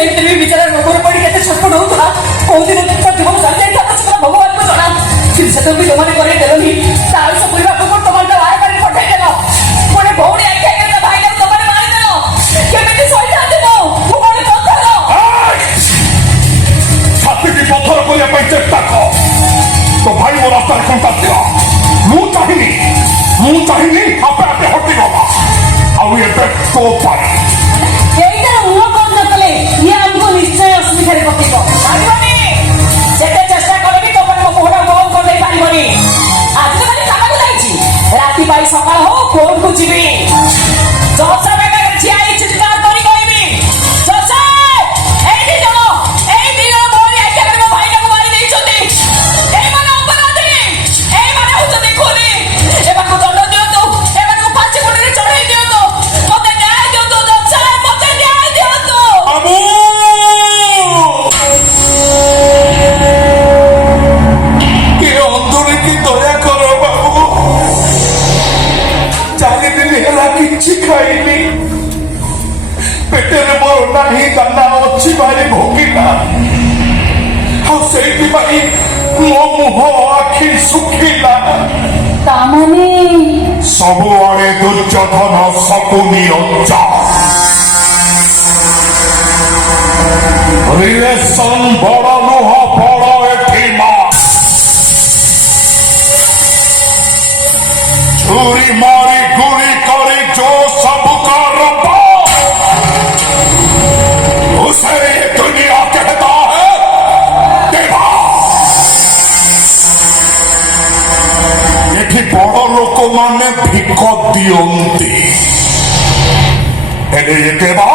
ସେମିତି ବି ବିଚାର ରୋଗରେ ପଡି କେତେ ଛଟପଟ ହଉଥିଲା। କୋଉ ଦିନ ତା ଜୀବନ ଚାଲି ଯାଇଥାନ୍ତା ସେଟା ଭଗବାନଙ୍କୁ ଜଣା। କିନ୍ତୁ ସେତକ ବି ଯୋଉମାନେ କରେଇ ଦେଲନି ତା ଆୟୁଷ ପୁରିବାକୁ ତମମାନେ ବାହାରେ ପଠେଇଦେଲ। ଗୋଟେ ଭଉଣୀ ଆଖି ଆଗରେ ତା ଭାଇଟାକୁ ତମମାନେ ମାରିଦେଲ। କେମିତି ସହିଥାନ୍ତି ମୁଁ ଗୋଟେ ପଥର ଛାତିକି ପଥର କରିବା ପାଇଁ ଚେଷ୍ଟା କର। ତୋ ଭାଇ ମୋ ରାସ୍ତାରେ କଣ୍ଟା ଥିଲା। ମୁଁ ଚାହିଁନି ଆପେ ଆପେ ହଟିଗଲା। ଆଉ ଏବେ ତୋ ପାଇଁ ଏଇଟାର ମୁହଁ କଣ ନ କଲେ ଇଏ ଆମକୁ ନିଶ୍ଚୟ ଅସୁବିଧାରେ ପକେଇବ। ପାରିବନି ଯେତେ ଚେଷ୍ଟା କଲେ ବି ତମମାନେ ମୋ ମୁହଁଟା ବନ୍ଦ କରିଦେଇ ପାରିବନି। ଆଜି ତ ଖାଲି କାମକୁ ଯାଇଛି। ରାତି ପାଇ ସକାଳ ହଉ କୋର୍ଟକୁ ଯିବି। ଜଜ ସାହେବ ଠିଆ ହେଇ ଚିତ୍କାର କରି କହିବି ଜଜ ସାହେବ ଏଇ ଦି ଜଣ ଭଉଣୀ ଆଖି ଆଗରେ ମୋ ଭାଇଟାକୁ ମାରି ଦେଇଛନ୍ତି। ଏଇମାନେ ଅପରାଧୀ। ଏଇମାନେ ହଉଛନ୍ତି ଖୁନି। ଏମାନଙ୍କୁ ଦଣ୍ଡ ଦିଅନ୍ତୁ। ଏମାନଙ୍କୁ ଫାଞ୍ଚି ମୁଣ୍ଡରେ ଚଢେଇ ଦିଅନ୍ତୁ। ମତେ ନ୍ୟାୟ ଦିଅନ୍ତୁ ଜଜ ସାହେବ ମତେ ନ୍ୟାୟ ଦିଅନ୍ତୁ। ଅନ୍ତରକି ଦୟା କର ବାବୁ। 4 ଦିନ ହେଲା କିଛି ଖାଇନି। ପେଟରେ ମୋର ନାହିଁ ଦାନା ଅଛି ଭାରି ଭୋଗିଲା। ଆଉ ସେଇଥିପାଇଁ ମୋ ମୁହଁ ଆଖି ଶୁଖିଲା। ତାମାନେ ସବୁଆଡେ ଦୁର୍ଯୋଧନ ଶକୁନି ରିଲେସନ ବଡ ନୁହ ବଡ ଏଠି ମା। छुरी मारी गुरी करी जो सबका रब्बा उसे ये दुनिया कहता है देवा। एठी बड़ लोक माने भिक दियंती हेले ये देवा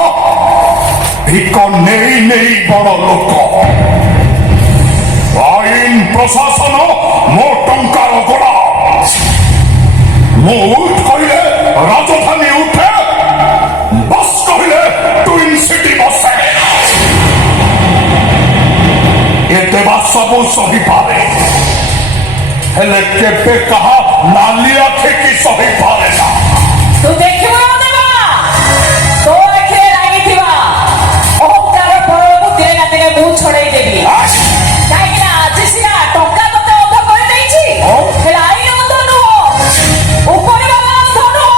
भिक नहीं नहीं बड़ लोक आईन प्रशासन मो टंकार गोड़ा। ମୁଁ ଉଠ କହିଲେ ରାଜଧାନୀ ଉଠେ, ବସ୍ କହିଲେ ଟ୍ୱିନ୍ ସିଟି ବସେ। ଏ ଦେବା ସବୁ ସହିପାରେ ହେଲେ କେବେ କାହା ନାଲି ଆଖିକି ସହିପାରେ ନା। ତୁ ଦେଖିବୁ ନା ଦେବା ତୋ ଆଖିରେ ଲାଗିଥିବା ଅହଙ୍କାର ପରକୁ ଦିନେ ନା ଦିନେ ମୁଁ ଛଡେଇ ଦେବି। କାହିଁକି ନା ଆଜି ସିନା ଟଙ୍କା ତତେ ଅଧ କରିଦେଇଛି ହେଲେ ଆଇନ ଅଧ ନୁହଁ। ଉପରେ ବାଲା ଅଧ ନୁହଁ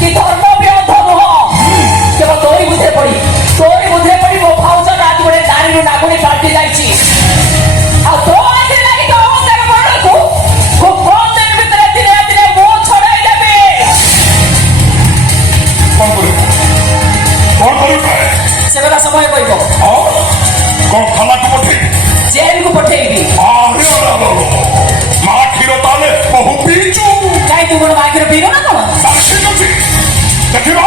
କି ଧର୍ମ ବି ଅଧ ନୁହଁ। କେବଳ ତୋରି ବୁଦ୍ଧିରେ ପଡି ମୋ ଭାଉଜ ଆଜି ଗୋଟେ ନାରୀରୁ ନାଗୁଣୀ ପାଲଟି ଯାଇଛି। ଆଉ ତୋ ଆଖିରେ ଲାଗିଥିବା ଅହଙ୍କାର ପରକୁ ଖୁବ କମ ଦିନ ଭିତରେ ଦିନେ ନା ଦିନେ ମୁଁ ଛଡେଇ ଦେବି। କଣ କରିବେ ସେ କଥା ସମୟ କହିବ। କଣ ଥାନାକୁ ପଠେଇବି ଜେଲକୁ ପଠେଇବି। ମା କ୍ଷୀର ତାହେଲେ ବହୁ ପିଇଛୁ। କାହିଁ ତୁ କଣ ମା କ୍ଷୀର ପିଇବ ନା କଣ? ଠିକ ଅଛି ଦେଖିବ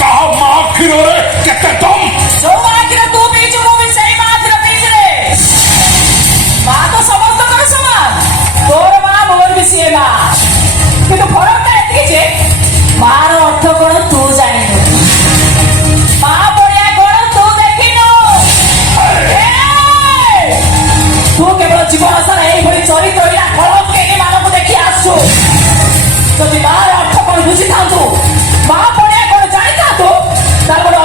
କାହା ମା କ୍ଷୀରରେ କେତେ ଦମ୍। ଯୋଉ ମା କ୍ଷୀର ତୁ ପିଇଛୁ ମୁଁ ବି ସେଇ ମା କ୍ଷୀର ପିଇଛି ରେ। ମା ତ ସମସ୍ତଙ୍କର ସମାନ। ତୋର ମା ମୋର ବି ସିଏ ମା। କିନ୍ତୁ ଫରକଟା ଏତିକି ଯେ ମାର ଅର୍ଥ କଣ ତୁ ଜାଣିନୁ। ମା ପଡିଆ କଣ ତୁ ଦେଖିନୁ। ତୁ କେବଳ ଜୀବନ ସାରା ଏଇଭଳି ଚରିତ୍ରହୀନ କଳଙ୍କିନୀ ମାନଙ୍କୁ ଦେଖି ଆସୁ। ଯଦି ମାର ଅର୍ଥ କଣ ବୁଝିଥାନ୍ତୁ, ମା ପଡିଆ କଣ ଜାଣିଥାନ୍ତୁ, ତାର ଗୋଟେ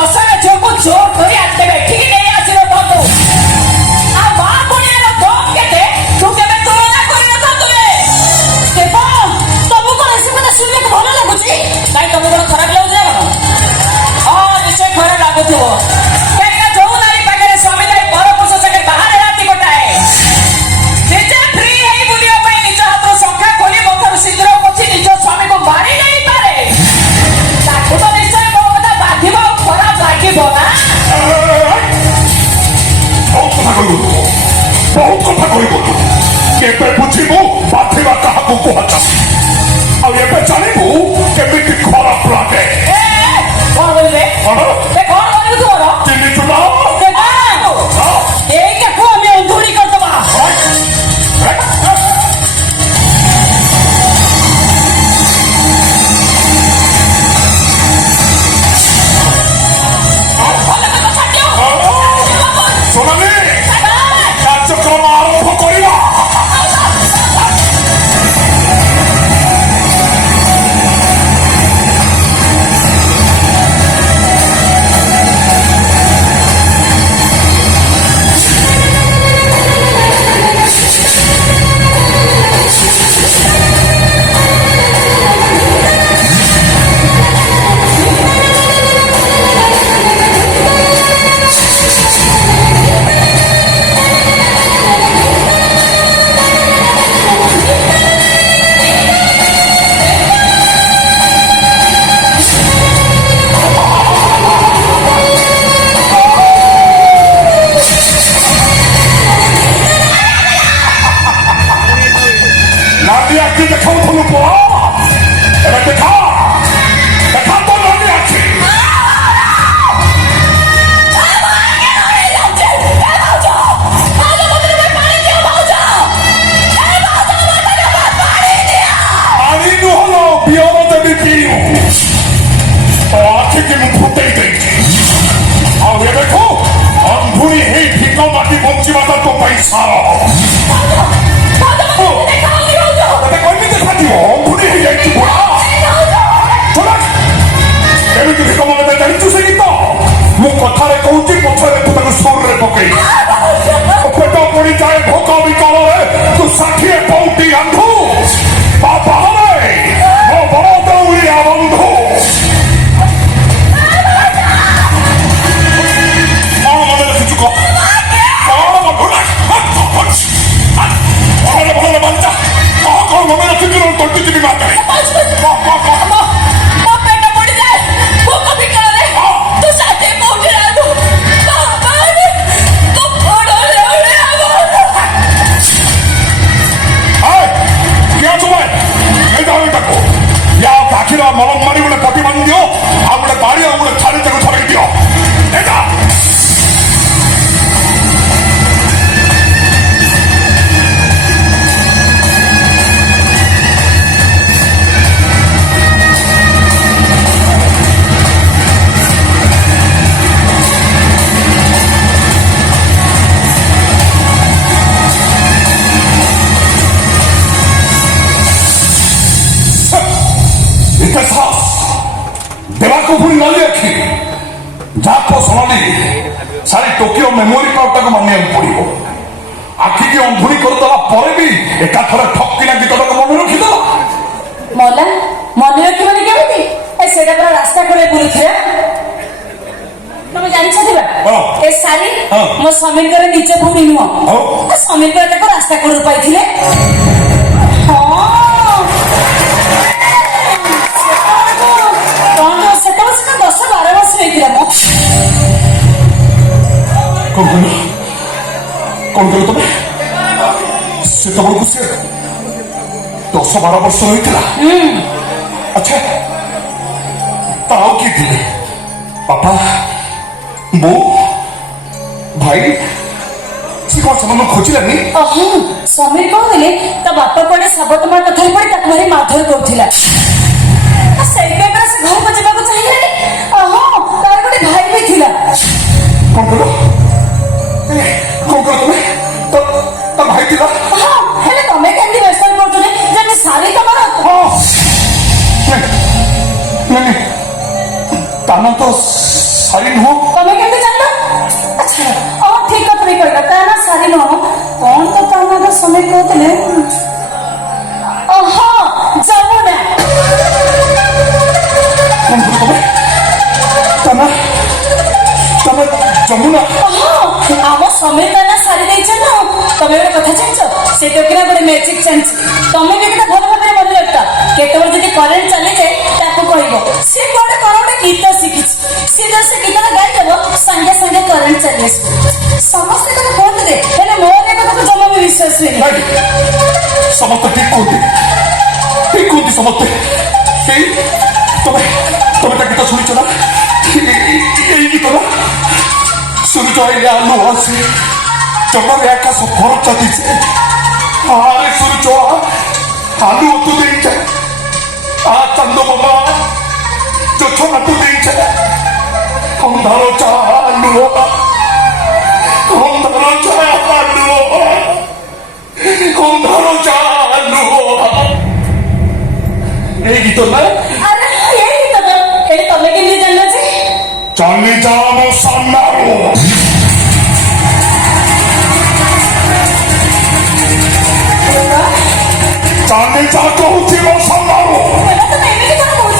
ଦେଖି ଯାପ ଶୁଣଲି ସାରି ଟୋକିଓ ମେମୋରି ପାର୍କଟାକୁ ମାନିବାକୁ ପଡିବ। ଆଖିକି ଅନ୍ଧୁଣି କରିଦେଲା ପରେ ବି ଏକାଥରେ ଠକିନା ଗୀତଟାକୁ ମନେ ରଖିଦେଲା। ମଲା ମନେ ରଖିବନି କେମିତି? ସେଟା ପୁରା ରାସ୍ତା କଡ଼େ ବୁଲୁଥିଲା। ତମେ ଜାଣିଛନ୍ତି ବା ହଁ। ଏ ଶାଢ଼ୀ ହଁ। ମୋ ସ୍ୱାମୀଙ୍କର ନିଜ ଭଉଣୀ ନୁହଁ। ଆଉ? ସ୍ୱାମୀ ପୁରା ତାକୁ ରାସ୍ତା କଡ଼ରୁ ପାଇଥିଲେ। ସେତେବେଳେ ସେଟା 10-12 ବର୍ଷ ହେଇଥିଲା ମୋ। କଣ କହିଲ ତମେ? ସେତେବେଳକୁ ସେ 10-12 ବର୍ଷ ହେଇଥିଲା। ଆଚ୍ଛା ତା ଆଉ କିଏ ଥିଲେ? ବାପା, ବୋଉ, ଭାଇ, ସେ କଣ ସେମାନଙ୍କୁ ଖୋଜିଲାନି? ସମୀର କହୁଥିଲେ ତା ବାପା କୁଆଡେ ସାବତ ମା କଥାରେ ପଡି ତାକୁ ଭାରି ମାରଧର କରୁଥିଲା। ସେଇଥିପାଇଁ ପରା ସେ ଘରକୁ ଯିବାକୁ ଚାହିଁଲାନି। ତାର ଗୋଟେ ଭାଇ ବି ଥିଲା। କଣ କହିଲ ତମେ? ତା ଭାଇ ଥିଲା? ହେଲେ ତମେ କେମିତି ବ୍ୟସ୍ତ କରୁଥିଲେ ଯେ ଶାଢ଼ୀ ତମର? ନାଇଁ ତା ନାଁ ତ ଶାଢ଼ୀ ନୁହଁ। ତମେ କେମିତି ଜାଣିଲ? ଆଚ୍ଛା ଠିକ କଥା ବି କହିଲ। ତା ନା ଶାଢ଼ୀ ନୁହଁ। କଣ ତ ତା ନାଁ ସମୀର କହୁଥିଲେ? ଯମୁନା। କଣ କହିଲ ତମେ? ତା ନାଁ ଯମୁନା? ଆମ ସମୀର ତା ନା ଶାଢ଼ୀ ଦେଇଛନ୍ତି ନା। ତମେ ଗୋଟେ କଥା ଜାଣିଛ? ସେ ଟୋକିନା ଗୋଟେ ମ୍ୟାଜିକ୍ ଜାଣିଛି। ତମେ ବି କେତେ ଭଲ ଭାବରେ ମନେ ରଖ। କେତେବେଳେ ଯଦି କରେଣ୍ଟ ଚାଲିଯାଏ ତାକୁ କହିବ। ସେ କଣ ଗୋଟେ ଗୀତ ଶିଖିଛି। ସେ ଯଦି ସେ ଗୀତଟା ଗାଇଦେବ ସାଙ୍ଗେ ସାଙ୍ଗେ କରେଣ୍ଟ ଚାଲି ଆସିବ। ସମସ୍ତେ ତାକୁ କୁହନ୍ତି ହେଲେ ମୋର ଏ କଥାକୁ ଜମା ବି ବିଶ୍ୱାସ ହୁଏନି। ସମସ୍ତେ ଠିକ କୁହନ୍ତି ସମସ୍ତେ। ତମେ ତା ଗୀତ ଶୁଣିଛ ନା? এই গীত না সূর্য আলো আসে জমার আকাশ ভরসা দিছে। আরে সূর্য আলো তো দিচ্ছে, আর চন্দ্রমামা যোছনা তো দিচ্ছে। অন্ধার চালু এই গীত না? এই গীত তো এটা তমে কেমনি জানলো যে? ଚାଲି ଯାଅ ମୋ ସାମ୍ନାରୁ। ଚାଲି ଯା କହୁଛି ମୋ ସାମ୍ନାରୁ। ତମେ ଏମିତି କଣ କହୁଛ?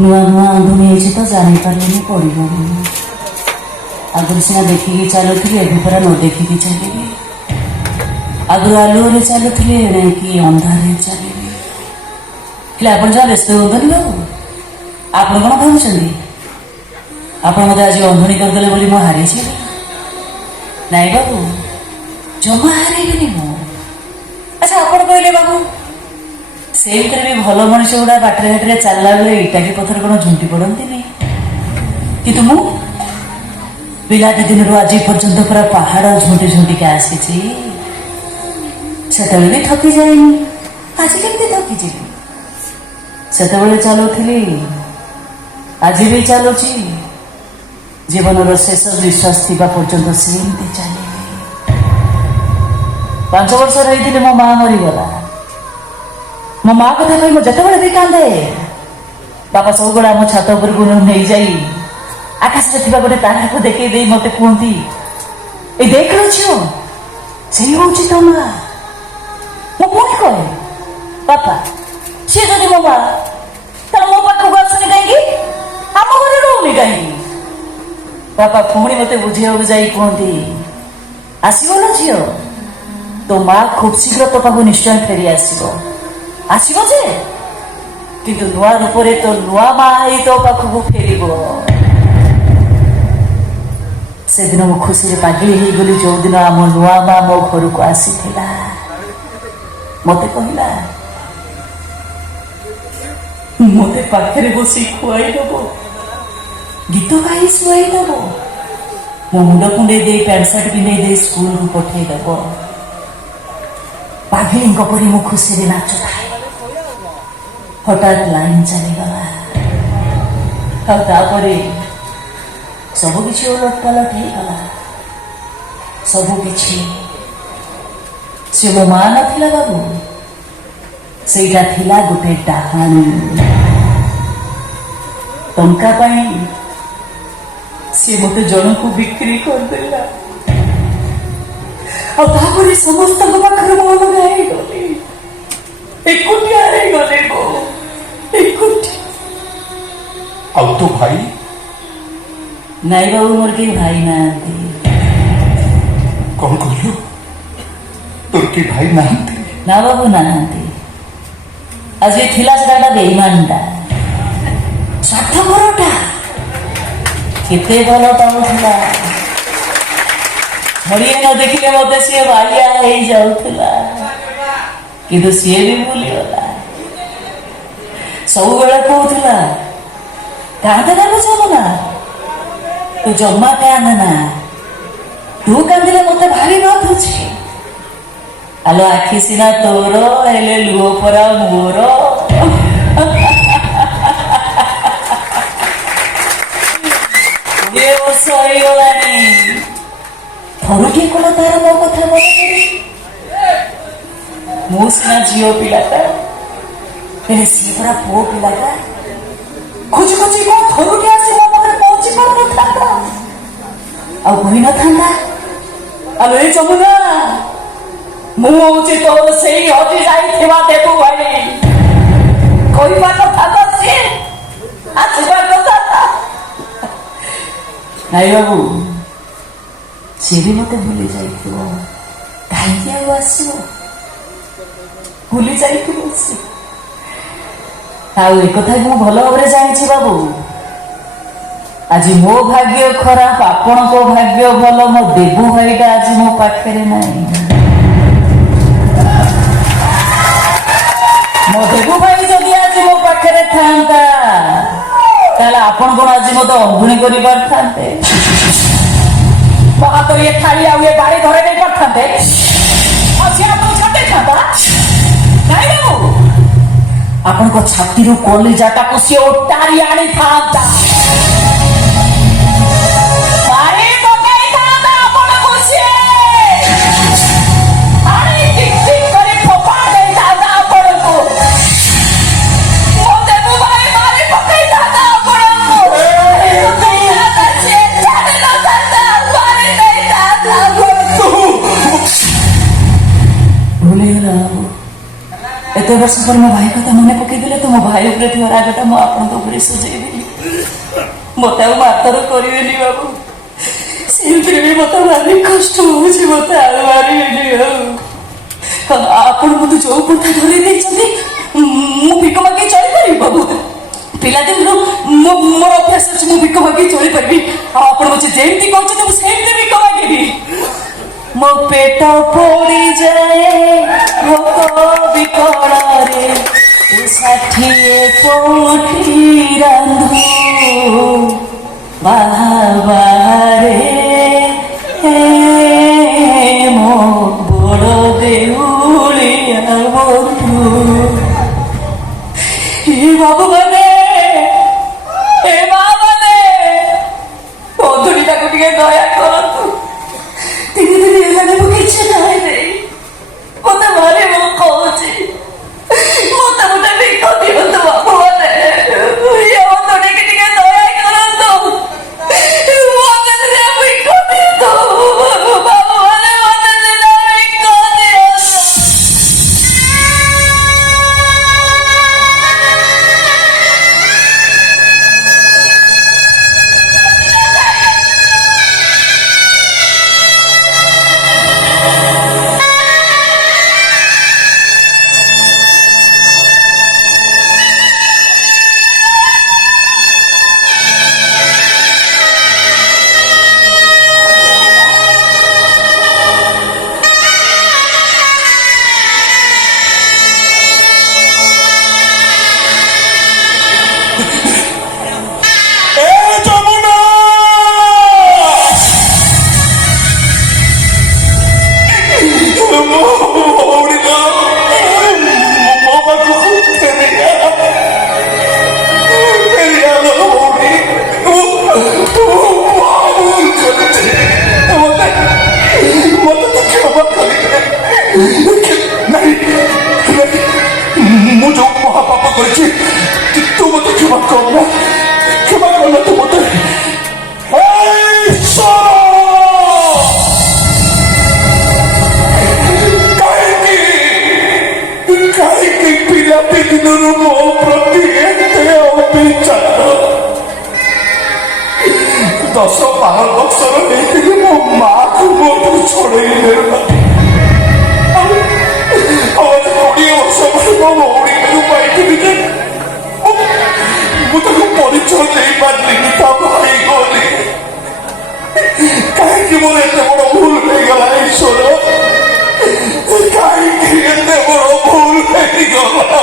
ନୂଆ ନୂଆ ଆମ୍ଭ ହେଇଛି ତ ଜାଣିପାରିଲିନି ପଡ଼ିବ ବୋଲି। ଆଗରୁ ସିନା ଦେଖିକି ଚାଲୁଥିଲି, ଏବେ ପୁରା ନ ଦେଖିକି ଚାଲିବି। ଆଗରୁ ଆଲୁଅରେ ଚାଲୁଥିଲି, ଏଣେକି ଅନ୍ଧାରରେ ଚାଲିବି। ହେଲେ ଆପଣ ଯାହା ବ୍ୟସ୍ତ ହୁଅନ୍ତନି ବାବୁ। ଆପଣ କ'ଣ ଭାବୁଛନ୍ତି ଆପଣ ମୋତେ ଆଜି ଅନ୍ଧୁଣୀ କରିଦେଲେ ବୋଲି ମୁଁ ହାରିଛି? ନାଇଁ ବାବୁ, ଜମା ହାରିବିନି ମୁଁ। ଆଚ୍ଛା ଆପଣ କହିଲେ ବାବୁ ସେମିତିରେ ବି ଭଲ ମଣିଷ ଗୁଡା ବାଟରେ ଘାଟରେ ଚାଲିଲା ବେଳେ ଇଟାକି ପଥର କଣ ଝୁଣ୍ଟି ପଡନ୍ତିନି? କିନ୍ତୁ ମୁଁ ପିଲାଟି ଦିନରୁ ଆଜି ପର୍ଯ୍ୟନ୍ତ ପୁରା ପାହାଡ ଝୁଣ୍ଟି ଝୁଣ୍ଟିକା ଆସିଛି। ସେତେବେଳେ ବି ଥକି ଯାଇନି, ଆଜି କେମିତି ଥକିଯିବି? ସେତେବେଳେ ଚାଲୁଥିଲି, ଆଜି ବି ଚାଲୁଛି। ଜୀବନର ଶେଷ ନିଶ୍ୱାସ ଥିବା ପର୍ଯ୍ୟନ୍ତ ସେମିତି ଚାଲିବି। 5 ବର୍ଷର ହେଇଥିଲି ମୋ ମା ମରିଗଲା। ମୋ ମା କଥା କହି ମୁଁ ଯେତେବେଳେ ବି କାନ୍ଦେ, ବାପା ସବୁବେଳେ ଆମ ଛାତ ଉପରକୁ ନେଇଯାଇ ଆକାଶରେ ଥିବା ଗୋଟେ ତାରାକୁ ଦେଖେଇ ଦେଇ ମତେ କୁହନ୍ତି, ଏଇ ଦେଖିଲ ଝିଅ, ସେଇ ହଉଛି ତୋ ମା। ମୁଁ ପୁଣି କହେ, ବାପା ସିଏ ଯଦି ମୋ ମା, ତାହେଲେ ମୋ ପାଖକୁ ଆସୁନି କାହିଁକି? ଆମ ଘରେ ରହୁନି କାହିଁକି? ବାପା ପୁଣି ମତେ ବୁଝେଇବାକୁ ଯାଇ କୁହନ୍ତି, ଆସିବ ନା ଝିଅ, ତୋ ମା ଖୁବ୍ ଶୀଘ୍ର ତୋ ପାଖକୁ ନିଶ୍ଚୟ ଫେରି ଆସିବ। ଆସିବ ଯେ, କିନ୍ତୁ ନୂଆ ରୂପରେ ତୋ ନୂଆ ମା ହେଇ ତୋ ପାଖକୁ ଫେରିବ। ସେଦିନ ମୁଁ ଖୁସିରେ ପାଗଳି ହେଇଗଲି ଯୋଉଦିନ ଆମ ନୂଆ ମା ମୋ ଘରକୁ ଆସିଥିଲା। ମତେ କହିଲା, ମତେ ପାଖରେ ବସି ଖୁଆଇ ଦବ, ଗୀତ ଗାଇ ଶୁଆଇ ଦବ, ମୋ ମୁଣ୍ଡ କୁଣ୍ଡେଇ ଦେଇ ପ୍ୟାଣ୍ଟ ସାର୍ଟ ପିନ୍ଧେଇ ଦେଇ ସ୍କୁଲକୁ ପଠେଇ ଦବ। ପାଗଳିଙ୍କ ପରି ମୁଁ ଖୁସିରେ ନାଚୁଥାଏ। ହଠାତ୍ ଲାଇନ୍ ଚାଲିଗଲା, ଆଉ ତାପରେ ସବୁକିଛି ଓଲଟପାଲଟ ହେଇଗଲା। ସବୁକିଛି ସେ ମୋ ମା ନଥିଲା ବାବୁ, ସେଇଟା ଥିଲା ଗୋଟେ ଡାହାଣୀ। ଟଙ୍କା ପାଇଁ ସେ ମତେ ଜଣକୁ ବିକ୍ରି କରିଦେଲା, ଆଉ ତାପରେ ସମସ୍ତଙ୍କ ପାଖରେ ମୁଁ ଅଲଗା ହେଇଗଲି, ଏକୁଟିଆ ହେଇଗଲି ମୁଁ, ଏକୁଟିଆ। ଆଉ ତୋ ଭାଇ? ନାଇଁ ବାବୁ, ମୋର କେହି ଭାଇ ନାହାନ୍ତି। କଣ କହିଲୁ? তোর কি ভাই নাহাନ୍ତି? ନା ବାବୁ ନାହାନ୍ତି। ଆଉ ଯିଏ ଥିଲା ସେଟା ବେଇମାନଟା, ସ୍ୱାର୍ଥପରଟା, କେତେ ଭଲ ପାଉଥିଲା। ଥରିଏ ନ ଦେଖିଲେ ମତେ ସିଏ ବାଲିଆ ହେଇଯାଉଥିଲା, କିନ୍ତୁ ସିଏ ବି ଭୁଲିଗଲା। ସବୁବେଳେ କହୁଥିଲା, କାନ୍ଦେ ନା ଯମୁନା, ତୁ ଜମା କାନ୍ଦ ନା, ତୁ କାନ୍ଦିଲେ ମତେ ଭାରି ବାଧୁଛି। ଆଲୋ ଆଖି ସିନା ତୋର, ହେଲେ ଲୁହ ପରା ମୋର। 20 ବର୍ଷ ହେଇଗଲାଣି, ଥରୁଟିଏ କଣ ତାର ମୋ କଥା ମନେ ପଡେ? ମୁଁ ସିନା ଝିଅ ପିଲାଟା, ହେଲେ ସିଏ ପରା ପୁଅ ପିଲାଟା। ଖୋଜି ଖୋଜି କଣ ଥରୁଟିଏ ଆସି ମୋ ପାଖରେ ପହଞ୍ଚି ପାରୁନଥାନ୍ତା, ଆଉ କହିନଥାନ୍ତା, ଆଲୋ ଏଇ ଯମୁନା, ମୁଁ ହଉଛି ତୋର ସେଇ ହଜି ଯାଇଥିବା ଦେବୁ ଭାଇ। କହିବା କଥା ସିଏ, ଆସିବା କଥା। ନାଇଁ ବାବୁ, ସିଏ ବି ମତେ ଭୁଲି ଯାଇଥିବ, କାହିଁକି ଆଉ ଆସିବ? ଭୁଲି ଯାଇଥିବ ସେ। ଆଉ ଏକଥା ମୁଁ ଭଲ ଭାବରେ ଜାଣିଛି ବାବୁ, ଆଜି ମୋ ଭାଗ୍ୟ ଖରାପ, ଆପଣଙ୍କ ଭାଗ୍ୟ ଭଲ, ମୋ ଦେବୁ ଭାଇଟା ଆଜି ମୋ ପାଖରେ ନାହିଁ। ମୋ ଦେବୁ ଭାଇ ଯଦି ଆଜି ମୋ ପାଖରେ ଥାନ୍ତା, ତାହେଲେ ଆପଣ କଣ ଆଜି ମତେ ଅଙ୍ଗୁଳି କରିପାରିଥାନ୍ତେ? ମୋ ହାତରେ ଏ ଥାଳି ଆଉ ଏ ବାଡ଼ି ଧରେ ନେଇ ପାରିଥାନ୍ତେ? ଆଉ ସିଏ ଆପଣଙ୍କୁ ଛାଟେଇଥାନ୍ତା? ନାଇଁ ବାବୁ, ଆପଣଙ୍କ ଛାତିରୁ କଲିଜାଟାକୁ ସିଏ ଓଟାରି ଆଣିଥାନ୍ତା, ମାରି ପକାଇଥାନ୍ତା ଆପଣଙ୍କୁ ସିଏ, ଆଣି ଟିକ୍ ଟିକ୍ କରି ଫୋପାଡ଼ି ଦେଇଥାନ୍ତା ଆପଣଙ୍କୁ। ମୋ ଦେବୁ ଭାଇ ମାରି ପକାଇଥାନ୍ତା ଆପଣଙ୍କୁ, ପକାଇଥାନ୍ତା ସିଏ, ଛାଡ଼ି ନଥାନ୍ତା, ମାରି ଦେଇଥାନ୍ତା ଆପଣଙ୍କୁ। ଭୁଲିଗଲା ବାବୁ, ଏତେ ବର୍ଷ ପରେ ମୋ ଭାଇ କଥା ମନେ ପକେଇଦେଲେ ତ ମୋ ଭାଇ ଉପରେ ଥିବା ରାଗଟା ମୁଁ ଆପଣଙ୍କ ଉପରେ ସୁଝେଇଦେଲି। ମତେ ଆଉ ମାତର କରିବେନି ବାବୁ, ସେମିତିରେ ବି ମତେ ଭାରି କଷ୍ଟ ହଉଛି, ମତେ ଆଉ ମାରିବେନି। ଆଉ ଆପଣ ମତେ ଯୋଉ କଥା ଧରେଇ ଦେଇଛନ୍ତି, ମୁଁ ଭିକ ମାଗି ଚଳିପାରିବି ବାବୁ। ପିଲାଦିନରୁ ମୋର ଅଭ୍ୟାସ ଅଛି, ମୁଁ ଭିକ ମାଗି ଚଳିପାରିବି। ଆଉ ଆପଣ ମତେ ଯେମିତି କହୁଛନ୍ତି ମୁଁ ସେମିତି ଭିକ ମାଗିବି। ମୋ ପେଟ ପୋଡ଼ିଯାଏ ଭୋକ ବିକଳରେ, ষাঠিয়ে কোটি রান্ধু বাবারে মো বড় দেউলিয়া বন্ধু বাবু মানে বন্ধুটিটাকে ଟିକେ ଦୟା କରନ୍ତୁ ତିନି ଦିନ ହେଲାଣି ମୁଁ କିଛି ଖାଇନି ମତେ ଭାରି ଭୋକ ହଉଛି ମତେ ଗୋଟେ ଭିକ ଦିଅନ୍ତୁ ବାବୁ ମାନେ ଇଏ ବନ୍ଧୁଟିକି ଟିକେ ଦୟା କରନ୍ତୁ ମତେ ଟିକେ ଭିକ ଦିଅନ୍ତୁ ବାବୁ ମାନେ ମତେ ଟିକେ ଭିକ ଦିଅନ୍ତୁ ମୁଁ ଯୋଉ ମହାପାପ କରିଛି ତୁ ମତେ କ୍ଷମା କରନା ତୁ ମତେ କାହିଁକି ପିଲାଟି ଦିନରୁ ମୋ ପ୍ରତି ଏତେ ଅବିଚାର 10-12 ବର୍ଷର ହେଇଥିଲି ମୋ ମାକୁ ମୋଠୁ ଛଡେଇ ନେଲା 20 ବର୍ଷ ପରେ ମୋ ଭଉଣୀକୁ ପାଇଥିଲି ଯେ ମୁଁ ତାକୁ ପରିଚୟ ଦେଇପାରିଲିନି ତା ଭାଇ ବୋଲି କାହିଁକି ମୋର ଏତେ ବଡ ଭୁଲ ହେଇଗଲା ଈଶ୍ୱର କାହିଁକି ଏତେ ବଡ ଭୁଲ ହେଇଗଲା